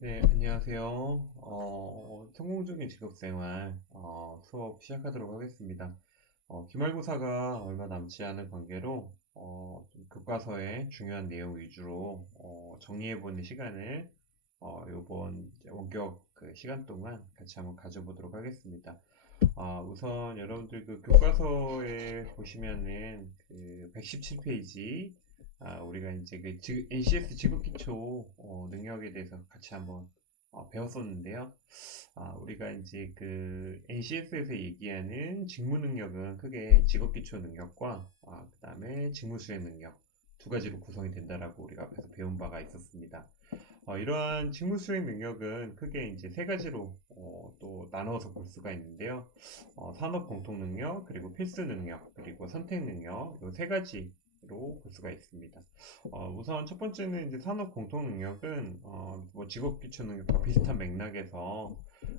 네, 안녕하세요. 성공적인 직업생활 수업 시작하도록 하겠습니다. 기말고사가 얼마 남지 않은 관계로 좀 교과서의 중요한 내용 위주로 정리해보는 시간을 요번 이제 원격 그 시간 동안 같이 한번 가져보도록 하겠습니다. 우선 여러분들 그 교과서에 보시면은 그 117페이지 우리가 이제 그 NCS 직업기초 능력에 대해서 같이 한번 배웠었는데요. 우리가 이제 그 NCS에서 얘기하는 직무 능력은 크게 직업기초 능력과 그 다음에 직무 수행 능력 두 가지로 구성이 된다라고 우리가 앞에서 배운 바가 있었습니다. 이러한 직무 수행 능력은 크게 이제 세 가지로 또 나누어서 볼 수가 있는데요. 산업 공통 능력, 그리고 필수 능력, 그리고 선택 능력, 이 세 가지로 볼 수가 있습니다. 우선 첫 번째는 이제 산업 공통 능력은 뭐 직업 기초 능력과 비슷한 맥락에서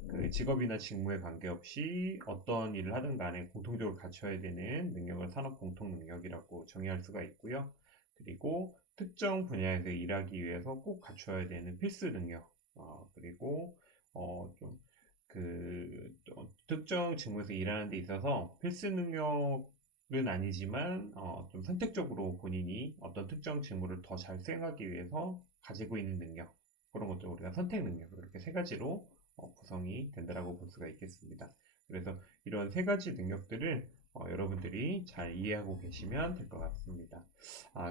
그 직업이나 직무에 관계없이 어떤 일을 하든 간에 공통적으로 갖춰야 되는 능력을 산업 공통 능력이라고 정의할 수가 있고요. 그리고 특정 분야에서 일하기 위해서 꼭 갖춰야 되는 필수 능력, 그리고 좀 특정 직무에서 일하는 데 있어서 필수 능력은 아니지만 좀 선택적으로 본인이 어떤 특정 직무를 더 잘 수행하기 위해서 가지고 있는 능력, 그런 것들 우리가 선택 능력, 이렇게 세 가지로 구성이 된다라고 볼 수가 있겠습니다. 그래서 이런 세 가지 능력들을 여러분들이 잘 이해하고 계시면 될 것 같습니다.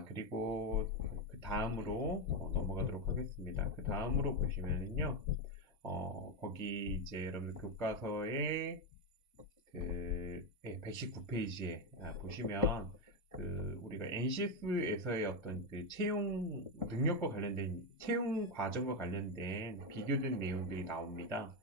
그리고 그 다음으로 넘어가도록 하겠습니다. 그 다음으로 보시면은요, 거기 이제 여러분 교과서의 그 119페이지에 보시면 그 우리가 NCS에서의 어떤 그 채용 능력과 관련된 채용 과정과 관련된 비교된 내용들이 나옵니다.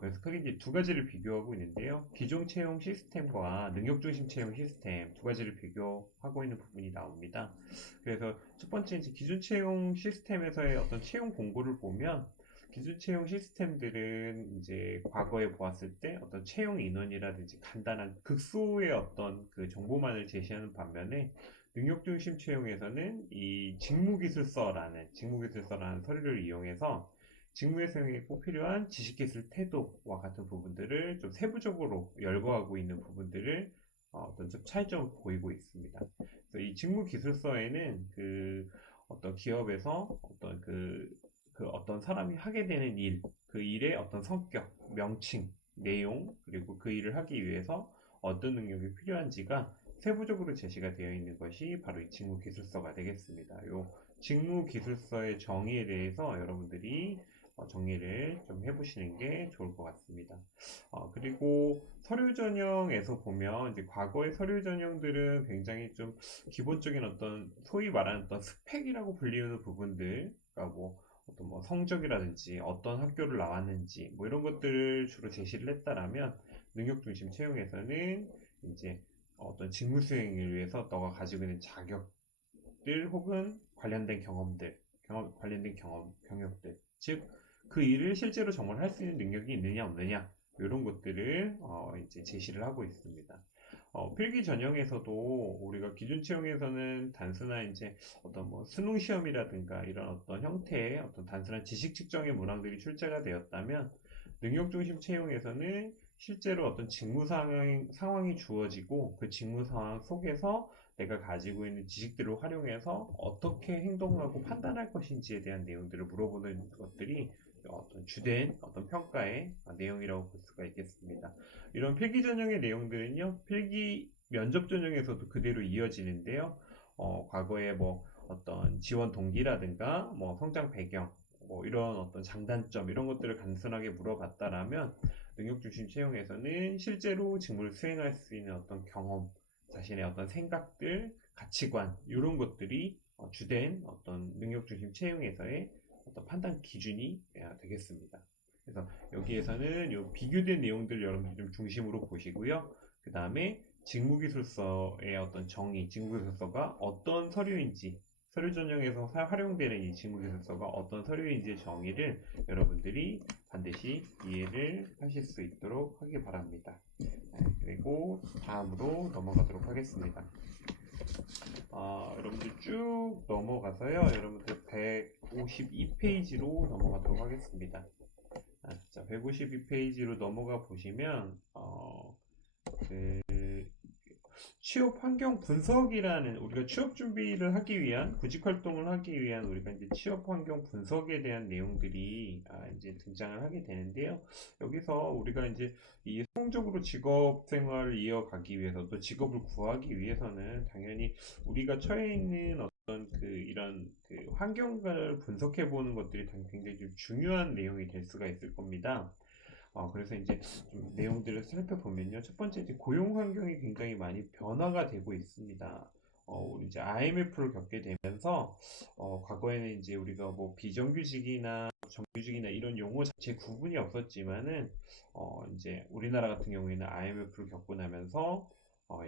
그래서 크게 이제 두 가지를 비교하고 있는데요. 기존 채용 시스템과 능력 중심 채용 시스템 두 가지를 비교하고 있는 부분이 나옵니다. 그래서 첫 번째 이제 기존 채용 시스템에서의 어떤 채용 공고를 보면 기술 채용 시스템들은 이제 과거에 보았을 때 어떤 채용 인원이라든지 간단한 극소의 어떤 그 정보만을 제시하는 반면에 능력 중심 채용에서는 이 직무기술서라는 서류를 이용해서 직무의 수행에 꼭 필요한 지식기술 태도와 같은 부분들을 좀 세부적으로 열거하고 있는 부분들을 어떤 좀 차이점을 보이고 있습니다. 그래서 이 직무기술서에는 그 어떤 기업에서 어떤 사람이 하게 되는 일, 그 일의 어떤 성격, 명칭, 내용, 그리고 그 일을 하기 위해서 어떤 능력이 필요한지가 세부적으로 제시가 되어 있는 것이 바로 이 직무기술서가 되겠습니다. 요 직무기술서의 정의에 대해서 여러분들이 정리를 좀 해보시는 게 좋을 것 같습니다. 그리고 서류 전형에서 보면 이제 과거의 서류 전형들은 굉장히 좀 기본적인 어떤 소위 말하는 어떤 스펙이라고 불리우는 부분들, 그러니까 뭐 어떤 뭐 성적이라든지 어떤 학교를 나왔는지 뭐 이런 것들을 주로 제시를 했다라면 능력 중심 채용에서는 이제 어떤 직무 수행을 위해서 너가 가지고 있는 자격들 혹은 관련된 관련된 경력들, 즉 그 일을 실제로 정말 할 수 있는 능력이 있느냐 없느냐 이런 것들을 이제 제시를 하고 있습니다. 필기 전형에서도 우리가 기준 채용에서는 단순한 이제 어떤 뭐 수능 시험이라든가 이런 어떤 형태의 어떤 단순한 지식 측정의 문항들이 출제가 되었다면 능력 중심 채용에서는 실제로 어떤 상황이 주어지고 그 직무 상황 속에서 내가 가지고 있는 지식들을 활용해서 어떻게 행동하고 판단할 것인지에 대한 내용들을 물어보는 것들이 어떤 주된 어떤 평가의 내용이라고 볼 수가 있겠습니다. 이런 필기 전형의 내용들은요, 필기 면접 전형에서도 그대로 이어지는데요. 과거에 뭐 어떤 지원 동기라든가 뭐 성장 배경, 뭐 이런 어떤 장단점 이런 것들을 단순하게 물어봤다라면 능력 중심 채용에서는 실제로 직무를 수행할 수 있는 어떤 경험, 자신의 어떤 생각들, 가치관 이런 것들이 주된 어떤 능력 중심 채용에서의 어떤 판단 기준이 되겠습니다. 그래서 여기에서는 요 비교된 내용들 여러분들 좀 중심으로 보시고요. 그 다음에 직무기술서의 어떤 정의, 직무기술서가 어떤 서류인지, 서류 전형에서 활용되는 이 직무기술서가 어떤 서류인지의 정의를 여러분들이 반드시 이해를 하실 수 있도록 하기 바랍니다. 그리고 다음으로 넘어가도록 하겠습니다. 여러분들 쭉 넘어가서요. 여러분들 152페이지로 넘어가도록 하겠습니다. 자, 152페이지로 넘어가 보시면, 그, 취업 환경 분석이라는 우리가 취업 준비를 하기 위한 구직 활동을 하기 위한 우리가 이제 취업 환경 분석에 대한 내용들이 이제 등장을 하게 되는데요. 여기서 우리가 이제 이 성공적으로 직업 생활을 이어가기 위해서 또 직업을 구하기 위해서는 당연히 우리가 처해 있는 어떤 이런 환경을 분석해 보는 것들이 굉장히 좀 중요한 내용이 될 수가 있을 겁니다. 그래서 이제 좀 내용들을 살펴보면요. 첫 번째, 이제 고용 환경이 굉장히 많이 변화가 되고 있습니다. 우리 이제 IMF를 겪게 되면서, 과거에는 이제 우리가 뭐 비정규직이나 정규직이나 이런 용어 자체 구분이 없었지만은, 이제 우리나라 같은 경우에는 IMF를 겪고 나면서,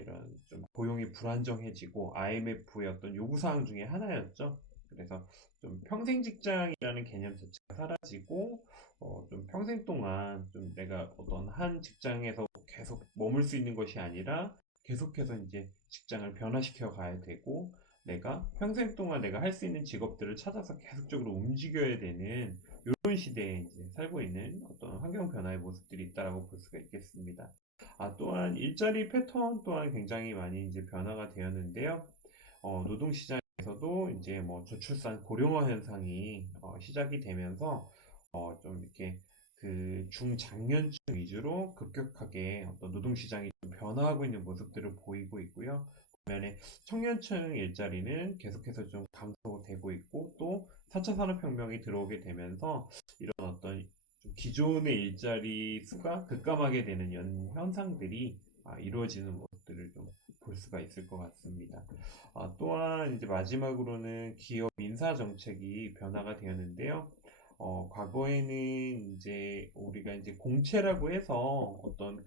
이런 좀 고용이 불안정해지고 IMF의 어떤 요구사항 중에 하나였죠. 그래서 좀 평생 직장이라는 개념 자체가 사라지고, 좀 평생 동안 좀 내가 어떤 한 직장에서 계속 머물 수 있는 것이 아니라 계속해서 이제 직장을 변화시켜 가야 되고 내가 평생 동안 내가 할 수 있는 직업들을 찾아서 계속적으로 움직여야 되는 이런 시대에 이제 살고 있는 어떤 환경 변화의 모습들이 있다라고 볼 수가 있겠습니다. 또한 일자리 패턴 또한 굉장히 많이 이제 변화가 되었는데요. 노동시장에서도 이제 뭐 저출산 고령화 현상이 시작이 되면서 좀 이렇게 중장년층 위주로 급격하게 어떤 노동시장이 좀 변화하고 있는 모습들을 보이고 있고요. 반면에 청년층 일자리는 계속해서 좀 감소되고 있고 또 4차 산업혁명이 들어오게 되면서 이런 어떤 좀 기존의 일자리 수가 급감하게 되는 현상들이 이루어지는 모습들을 좀 볼 수가 있을 것 같습니다. 또한 이제 마지막으로는 기업 인사 정책이 변화가 되었는데요. 과거에는 이제 우리가 이제 공채라고 해서 어떤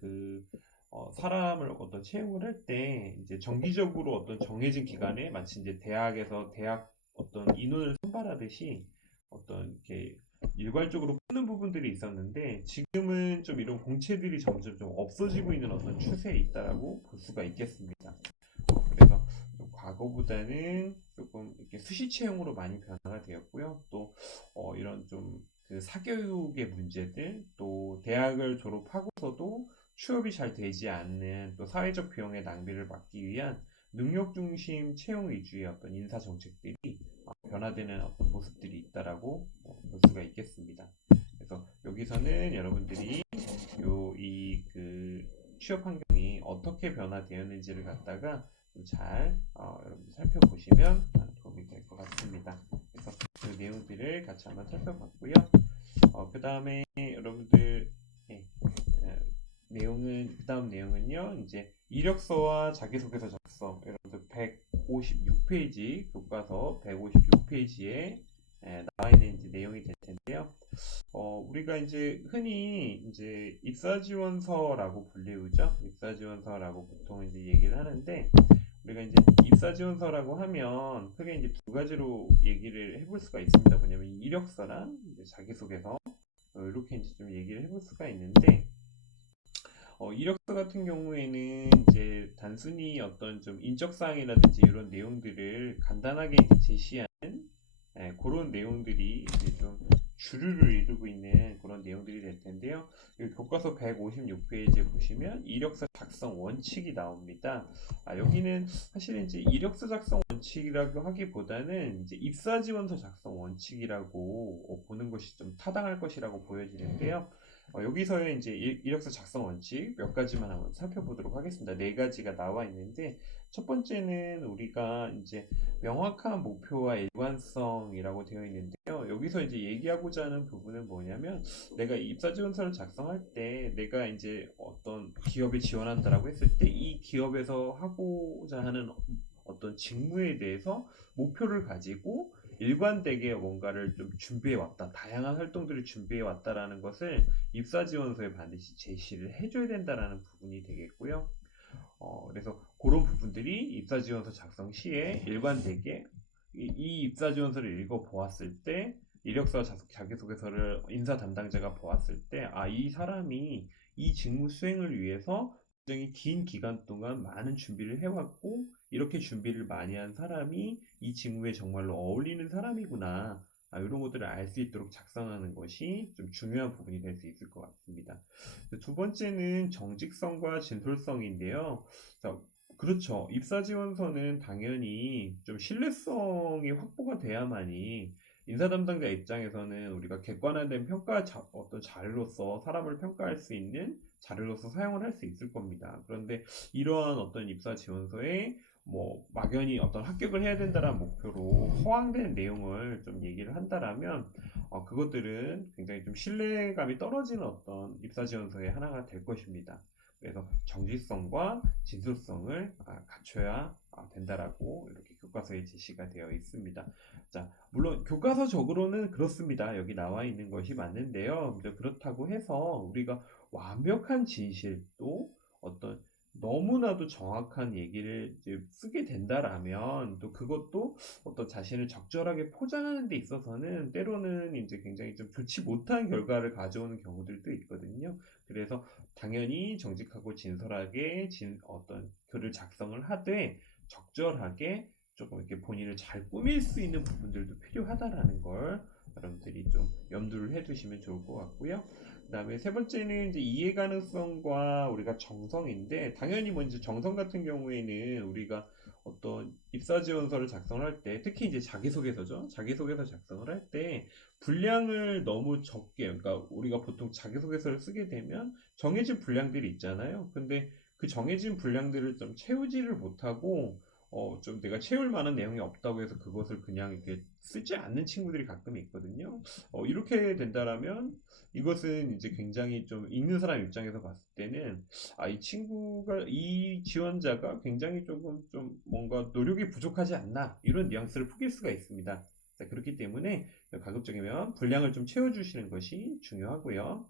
사람을 어떤 채용을 할 때 이제 정기적으로 어떤 정해진 기간에 마치 이제 대학에서 대학 어떤 인원을 선발하듯이 어떤 이렇게 일괄적으로 뽑는 부분들이 있었는데 지금은 좀 이런 공채들이 점점 좀 없어지고 있는 어떤 추세에 있다라고 볼 수가 있겠습니다. 그래서 좀 과거보다는 조금 이렇게 수시 채용으로 많이 변화가 되었고요. 또 이런 좀 사교육의 문제들, 또 대학을 졸업하고서도 취업이 잘 되지 않는 또 사회적 비용의 낭비를 막기 위한 능력 중심 채용 위주의 어떤 인사 정책들이 변화되는 어떤 모습들이 있다라고 볼 수가 있겠습니다. 그래서 여기서는 여러분들이 취업 환경이 어떻게 변화되었는지를 갖다가 잘 여러분들 살펴보시면 도움이 될 것 같습니다. 그래서 그 내용들을 같이 한번 살펴봤고요. 그 다음에 여러분들 그 다음 내용은요. 이제 이력서와 자기소개서 작성. 여러분들 156페이지 교과서 156페이지에 나와 있는 이제 내용이 될 텐데요. 우리가 이제 흔히 이제 입사지원서라고 불리우죠. 입사지원서라고 보통 이제 얘기를 하는데, 우리가 이제 입사지원서라고 하면 크게 이제 두 가지로 얘기를 해볼 수가 있습니다. 뭐냐면 이력서랑 이제 자기소개서 이렇게 이제 좀 얘기를 해볼 수가 있는데, 이력서 같은 경우에는 이제 단순히 어떤 좀 인적사항이라든지 이런 내용들을 간단하게 이제 제시하는 그런 내용들이 이제 좀 주류를 이루고 있는 그런 내용들이 될 텐데요. 여기 교과서 156페이지에 보시면 이력서 작성 원칙이 나옵니다. 여기는 사실 이제 이력서 작성 원칙이라고 하기보다는 이제 입사 지원서 작성 원칙이라고 보는 것이 좀 타당할 것이라고 보여지는데요. 여기서의 이제 이력서 작성 원칙 몇 가지만 한번 살펴보도록 하겠습니다. 네 가지가 나와 있는데, 첫 번째는 우리가 이제 명확한 목표와 일관성이라고 되어 있는데요. 여기서 이제 얘기하고자 하는 부분은 뭐냐면, 내가 입사 지원서를 작성할 때 내가 이제 어떤 기업에 지원한다라고 했을 때 이 기업에서 하고자 하는 어떤 직무에 대해서 목표를 가지고 일관되게 뭔가를 좀 준비해 왔다, 다양한 활동들을 준비해 왔다라는 것을 입사 지원서에 반드시 제시를 해줘야 된다라는 부분이 되겠고요. 그래서 그런 부분들이 입사 지원서 작성 시에 일관되게 이 입사 지원서를 읽어 보았을 때, 이력서 자기소개서를 인사 담당자가 보았을 때, 이 사람이 이 직무 수행을 위해서 굉장히 긴 기간 동안 많은 준비를 해왔고 이렇게 준비를 많이 한 사람이 이 직무에 정말로 어울리는 사람이구나. 이런 것들을 알 수 있도록 작성하는 것이 좀 중요한 부분이 될 수 있을 것 같습니다. 두 번째는 정직성과 진솔성인데요. 자, 그렇죠. 입사 지원서는 당연히 좀 신뢰성이 확보가 돼야만이 인사 담당자 입장에서는 우리가 객관화된 평가 어떤 자료로서 사람을 평가할 수 있는 자료로서 사용을 할 수 있을 겁니다. 그런데 이러한 어떤 입사 지원서에 뭐 막연히 어떤 합격을 해야 된다는 목표로 허황된 내용을 좀 얘기를 한다라면 그것들은 굉장히 좀 신뢰감이 떨어지는 어떤 입사 지원서의 하나가 될 것입니다. 그래서 정직성과 진솔성을 갖춰야 된다라고 이렇게 교과서에 제시가 되어 있습니다. 자, 물론 교과서적으로는 그렇습니다. 여기 나와 있는 것이 맞는데요. 그렇다고 해서 우리가 완벽한 진실 또 어떤 너무나도 정확한 얘기를 이제 쓰게 된다라면 또 그것도 어떤 자신을 적절하게 포장하는 데 있어서는 때로는 이제 굉장히 좀 좋지 못한 결과를 가져오는 경우들도 있거든요. 그래서 당연히 정직하고 진솔하게 어떤 글을 작성을 하되 적절하게 조금 이렇게 본인을 잘 꾸밀 수 있는 부분들도 필요하다라는 걸 여러분들이 좀 염두를 해두시면 좋을 것 같고요. 그 다음에 세 번째는 이제 이해 가능성과 우리가 정성인데, 당연히 뭐 이제 정성 같은 경우에는 우리가 어떤 입사 지원서를 작성할 때, 특히 이제 자기소개서죠. 자기소개서 작성을 할 때 분량을 너무 적게, 그러니까 우리가 보통 자기소개서를 쓰게 되면 정해진 분량들이 있잖아요. 근데 그 정해진 분량들을 좀 채우지를 못하고 좀 내가 채울 만한 내용이 없다고 해서 그것을 그냥 이렇게 쓰지 않는 친구들이 가끔 있거든요. 이렇게 된다라면 이것은 이제 굉장히 좀 읽는 사람 입장에서 봤을 때는 이 친구가 이 지원자가 굉장히 조금 좀 뭔가 노력이 부족하지 않나 이런 뉘앙스를 풍길 수가 있습니다. 자, 그렇기 때문에 가급적이면 분량을 좀 채워주시는 것이 중요하고요.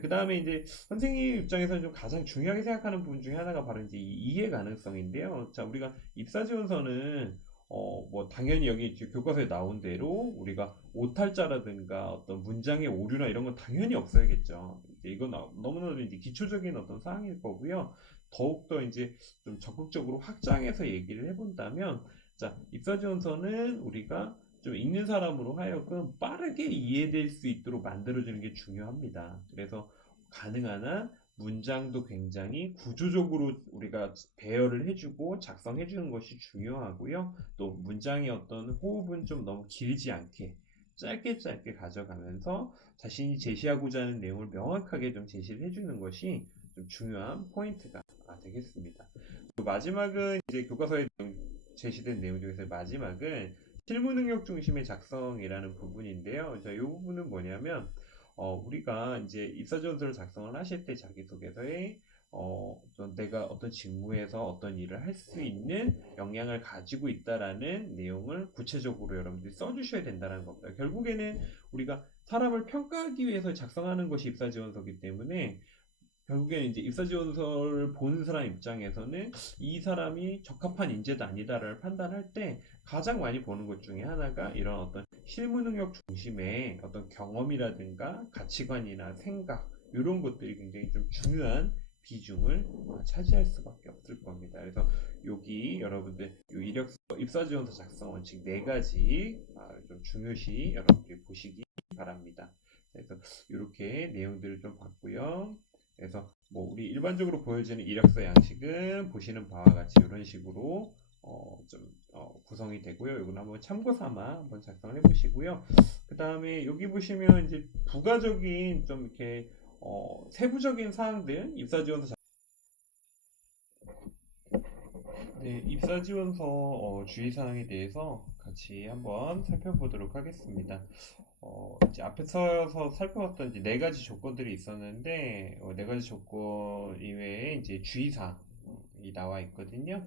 그 다음에 이제 선생님 입장에서는 좀 가장 중요하게 생각하는 부분 중에 하나가 바로 이제 이해 가능성인데요. 자, 우리가 입사 지원서는 뭐 당연히 여기 교과서에 나온 대로 우리가 오탈자라든가 어떤 문장의 오류나 이런 건 당연히 없어야겠죠. 이제 이건 너무나도 이제 기초적인 어떤 사항일 거고요. 더욱더 이제 좀 적극적으로 확장해서 얘기를 해본다면, 자, 입사 지원서는 우리가 좀 읽는 사람으로 하여금 빠르게 이해될 수 있도록 만들어주는 게 중요합니다. 그래서 가능한 한 문장도 굉장히 구조적으로 우리가 배열을 해주고 작성해주는 것이 중요하고요. 또 문장의 어떤 호흡은 좀 너무 길지 않게 짧게 짧게 가져가면서 자신이 제시하고자 하는 내용을 명확하게 좀 제시를 해주는 것이 좀 중요한 포인트가 되겠습니다. 마지막은 이제 교과서에 제시된 내용 중에서 마지막은 실무 능력 중심의 작성이라는 부분인데요. 자, 이 부분은 뭐냐면 우리가 이제 입사지원서를 작성을 하실 때 자기소개서에 내가 어떤 직무에서 어떤 일을 할 수 있는 역량을 가지고 있다라는 내용을 구체적으로 여러분들이 써주셔야 된다는 겁니다. 결국에는 우리가 사람을 평가하기 위해서 작성하는 것이 입사지원서이기 때문에 결국엔 이제 입사지원서를 보는 사람 입장에서는 이 사람이 적합한 인재다 아니다를 판단할 때 가장 많이 보는 것 중에 하나가 이런 어떤 실무 능력 중심의 어떤 경험이라든가 가치관이나 생각 이런 것들이 굉장히 좀 중요한 비중을 차지할 수밖에 없을 겁니다. 그래서 여기 여러분들 이력서 입사지원서 작성 원칙 4가지 좀 중요시 여러분들이 보시기 바랍니다. 그래서 이렇게 내용들을 좀 봤고요. 그래서 뭐 우리 일반적으로 보여지는 이력서 양식은 보시는 바와 같이 이런 식으로 구성이 되고요. 이건 한번 참고 삼아 한번 작성을 해보시고요. 그 다음에 여기 보시면 이제 부가적인 좀 이렇게 세부적인 사항들 입사지원서 네, 입사지원서 주의사항에 대해서 같이 한번 살펴보도록 하겠습니다. 이제 앞에서 살펴봤던 이제 4가지 조건들이 있었는데, 4가지 조건 이외에 이제 주의사항이 나와 있거든요.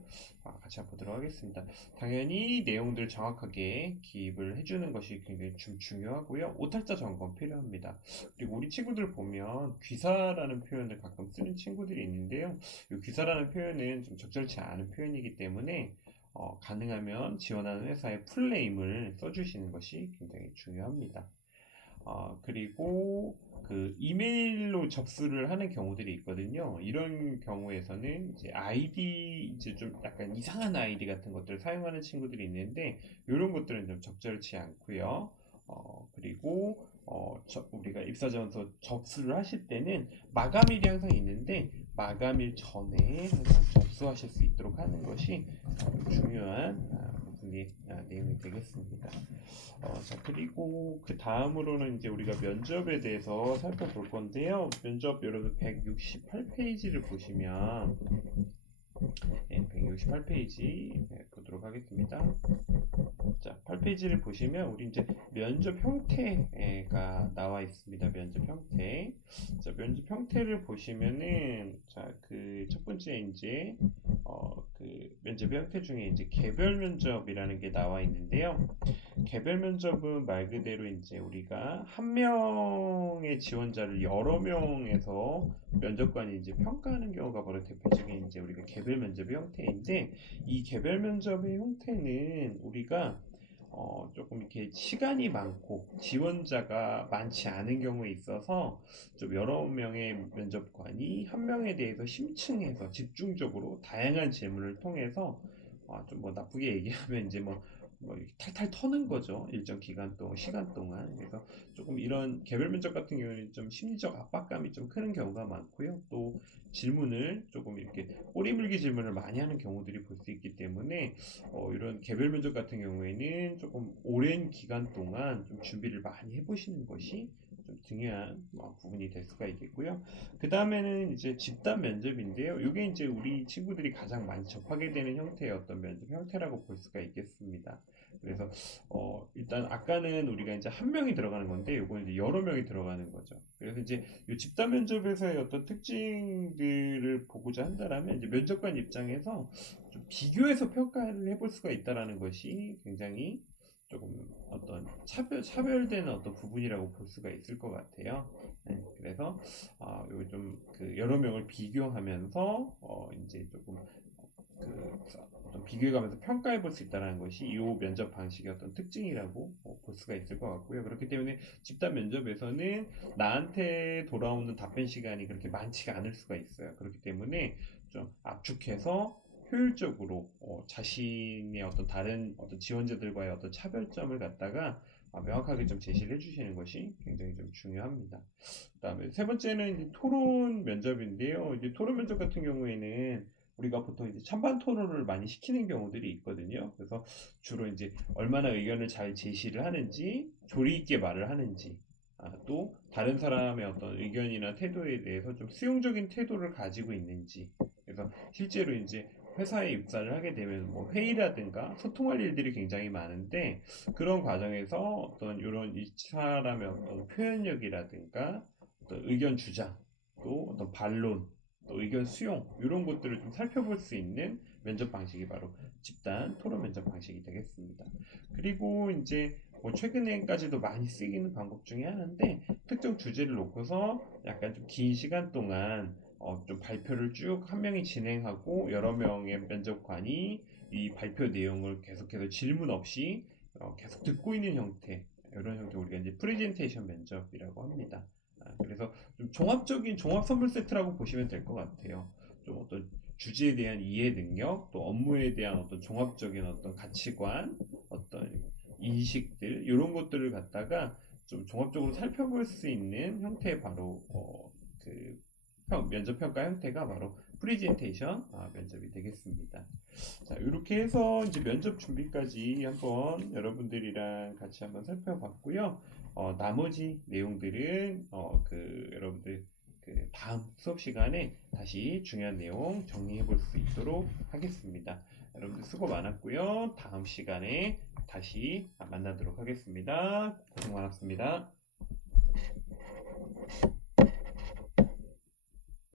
같이 한번 보도록 하겠습니다. 당연히 내용들 정확하게 기입을 해주는 것이 굉장히 중요하고요. 오탈자 점검 필요합니다. 그리고 우리 친구들 보면 귀사라는 표현을 가끔 쓰는 친구들이 있는데요. 이 귀사라는 표현은 좀 적절치 않은 표현이기 때문에 가능하면 지원하는 회사의 풀네임을 써주시는 것이 굉장히 중요합니다. 그리고 그 이메일로 접수를 하는 경우들이 있거든요. 이런 경우에서는 이제 아이디 이제 좀 약간 이상한 아이디 같은 것들을 사용하는 친구들이 있는데 이런 것들은 좀 적절치 않고요. 그리고 우리가 입사전서 접수를 하실 때는 마감일이 항상 있는데 마감일 전에 항상 접수하실 수 있도록 하는 것이 중요한 내용이 되겠습니다. 자, 그리고 그 다음으로는 이제 우리가 면접에 대해서 살펴볼 건데요. 면접 여러분 168페이지를 보시면 168페이지 보도록 하겠습니다. 자, 8페이지를 보시면 우리 이제 면접 형태가 나와 있습니다. 면접 형태. 자, 면접 형태를 보시면은 자, 그 첫 번째 이제 그 면접 형태 중에 이제 개별 면접이라는 게 나와 있는데요. 개별 면접은 말 그대로 이제 우리가 한 명의 지원자를 여러 명에서 면접관이 이제 평가하는 경우가 바로 대표적인 이제 우리가 개별 면접의 형태인데 이 개별 면접의 형태는 우리가 조금 이렇게 시간이 많고 지원자가 많지 않은 경우에 있어서 좀 여러 명의 면접관이 한 명에 대해서 심층해서 집중적으로 다양한 질문을 통해서 좀 뭐 나쁘게 얘기하면 이제 뭐 이렇게 탈탈 터는 거죠. 일정 기간 동안, 시간 동안. 그래서 조금 이런 개별 면접 같은 경우는 좀 심리적 압박감이 좀 크는 경우가 많고요. 또 질문을 조금 이렇게 꼬리물기 질문을 많이 하는 경우들이 볼 수 있기 때문에 이런 개별 면접 같은 경우에는 조금 오랜 기간 동안 좀 준비를 많이 해보시는 것이 좀 중요한 부분이 될 수가 있겠고요. 그 다음에는 이제 집단 면접인데요. 이게 이제 우리 친구들이 가장 많이 접하게 되는 형태의 어떤 면접 형태라고 볼 수가 있겠습니다. 그래서 일단 아까는 우리가 이제 한 명이 들어가는 건데 이거는 이제 여러 명이 들어가는 거죠. 그래서 이제 이 집단 면접에서의 어떤 특징들을 보고자 한다라면 이제 면접관 입장에서 좀 비교해서 평가를 해볼 수가 있다라는 것이 굉장히 조금 어떤 차별되는 어떤 부분이라고 볼 수가 있을 것 같아요. 네, 그래서 요 좀 그 여러 명을 비교하면서 이제 조금 그 어떤 비교해가면서 평가해 볼 수 있다는 것이 이 면접 방식의 어떤 특징이라고 볼 수가 있을 것 같고요. 그렇기 때문에 집단 면접에서는 나한테 돌아오는 답변 시간이 그렇게 많지가 않을 수가 있어요. 그렇기 때문에 좀 압축해서 효율적으로 자신의 어떤 다른 어떤 지원자들과의 어떤 차별점을 갖다가 명확하게 좀 제시를 해주시는 것이 굉장히 좀 중요합니다. 그다음에 세 번째는 이제 토론 면접인데요. 이제 토론 면접 같은 경우에는 우리가 보통 이제 찬반 토론을 많이 시키는 경우들이 있거든요. 그래서 주로 이제 얼마나 의견을 잘 제시를 하는지, 조리 있게 말을 하는지, 또 다른 사람의 어떤 의견이나 태도에 대해서 좀 수용적인 태도를 가지고 있는지. 그래서 실제로 이제 회사에 입사를 하게 되면 뭐 회의라든가 소통할 일들이 굉장히 많은데 그런 과정에서 어떤 이런 이 사람의 어떤 표현력이라든가 어떤 의견 주장, 또 어떤 반론, 또 의견 수용 이런 것들을 좀 살펴볼 수 있는 면접 방식이 바로 집단 토론 면접 방식이 되겠습니다. 그리고 이제 뭐 최근에까지도 많이 쓰이는 방법 중에 하나인데 특정 주제를 놓고서 약간 좀 긴 시간 동안 좀 발표를 쭉 한 명이 진행하고 여러 명의 면접관이 이 발표 내용을 계속해서 질문 없이 계속 듣고 있는 형태 이런 형태 우리가 이제 프레젠테이션 면접이라고 합니다. 그래서 좀 종합적인 종합 선물 세트라고 보시면 될 것 같아요. 좀 어떤 주제에 대한 이해 능력, 또 업무에 대한 어떤 종합적인 어떤 가치관, 어떤 인식들 이런 것들을 갖다가 좀 종합적으로 살펴볼 수 있는 형태의 바로 그 면접 평가 형태가 바로 프레젠테이션 면접이 되겠습니다. 자, 이렇게 해서 이제 면접 준비까지 한번 여러분들이랑 같이 한번 살펴봤고요. 나머지 내용들은 여러분들 그 다음 수업 시간에 다시 중요한 내용 정리해 볼 수 있도록 하겠습니다. 여러분들 수고 많았고요. 다음 시간에 다시 만나도록 하겠습니다. 고생 많았습니다.